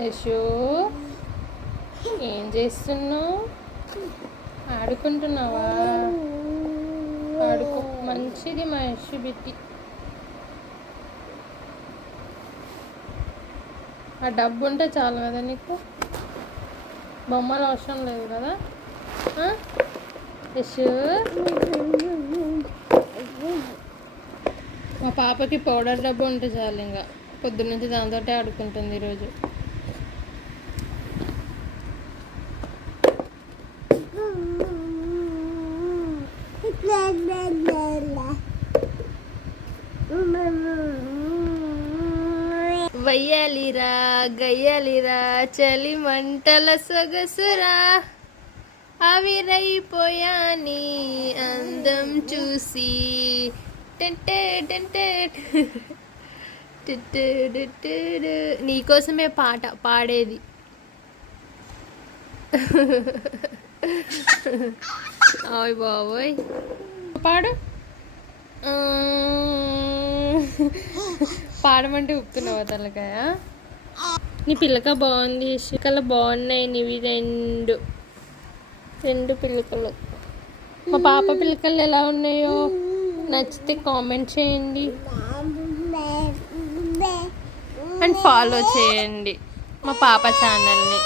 యశు ఏం చేస్తున్నావు? ఆడుకుంటున్నావా? ఆడుకో, మంచిది మా యశు బిట్టి. ఆ డబ్బు ఉంటే చాలు కదా నీకు, బొమ్మలు అవసరం లేదు కదా. యశు, మా పాపకి పౌడర్ డబ్బు ఉంటే చాలు, ఇంకా పొద్దున్నుంచి దాంతో ఆడుకుంటుంది ఈరోజు. వయ్యాలిరా గయ్యాలిరా చలి మంటల సొగసురా, ఆవిరైపోయాని అందం చూసి. నీకోసమే పాట పాడేది. ఓయ్ బాబోయ్, పాడు. పాడమంటే ఉప్పుతున్నావా తలకాయ? నీ పిల్లక బాగుంది, పిల్లకలు బాగున్నాయి నీవి రెండు పిల్లకలు. మా పాప పిల్లకలు ఎలా ఉన్నాయో నచ్చితే కామెంట్ చేయండి అండ్ ఫాలో చేయండి మా పాప ఛానల్ని.